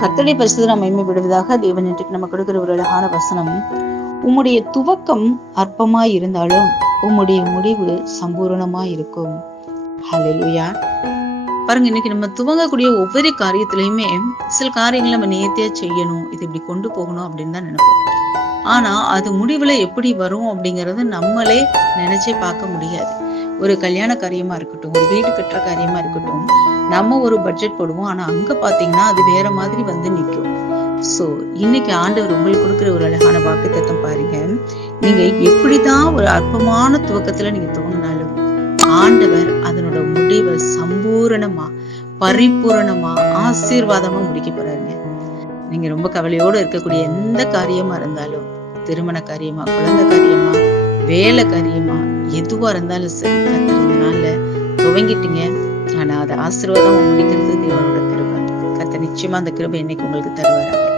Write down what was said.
கர்த்தருடைய பரிசுத்த நாமம் மகிமைப்படுவதாக. தேவன் இன்றைக்கு நம்ம கொடுக்கிற ஒரு அழகான வசனம், உம்முடைய துவக்கம் அற்பமாய் இருந்தாலும் உம்முடைய முடிவு சம்பூரணமாய் இருக்கும். ஹல்லேலூயா. பாருங்க, இன்னைக்கு நம்ம துவங்கக்கூடிய ஒவ்வொரு காரியத்திலயுமே சில காரியங்களை நம்ம நேர்த்தியா செய்யணும், இது இப்படி கொண்டு போகணும் அப்படின்னு தான் நினைப்போம். ஆனா அது முடிவுல எப்படி வரும் அப்படிங்கறத நம்மளே நினைச்சே பார்க்க முடியாது. ஒரு கல்யாண காரியமா இருக்கட்டும், ஒரு வீடு கட்டுற காரியமா இருக்கட்டும், நம்ம ஒரு பட்ஜெட் போடுவோம், ஆனா அங்க பாத்தீங்கன்னா அது வேற மாதிரி வந்து நிற்கும். சோ இன்னைக்கு ஆண்டவர் உங்களுக்கு கொடுக்குற ஒரு அழகான வாக்குத்தத்தம் பாருங்க. நீங்க எப்படிதான் ஒரு அற்பமான துவக்கத்துல நீங்க துவங்கினாலும் ஆண்டவர் அதனோட முடிவை சம்பூரணமா, பரிபூரணமா, ஆசீர்வாதமா முடிக்க போறாருங்க. நீங்க ரொம்ப கவலையோட இருக்கக்கூடிய எந்த காரியமா இருந்தாலும், திருமண காரியமா, குழந்தை காரியமா, வேலை காரியமா, எதுவா இருந்தாலும் சரி, கர்த்தர் இந்த நாள்ல துவங்கிட்டீங்க. ஆனா அதை ஆசீர்வாதமா முடிக்கிறது தேவனோட கிருபை. கர்த்தர் நிச்சயமா அந்த கிருபை இன்னைக்கு உங்களுக்கு தருவாராங்க.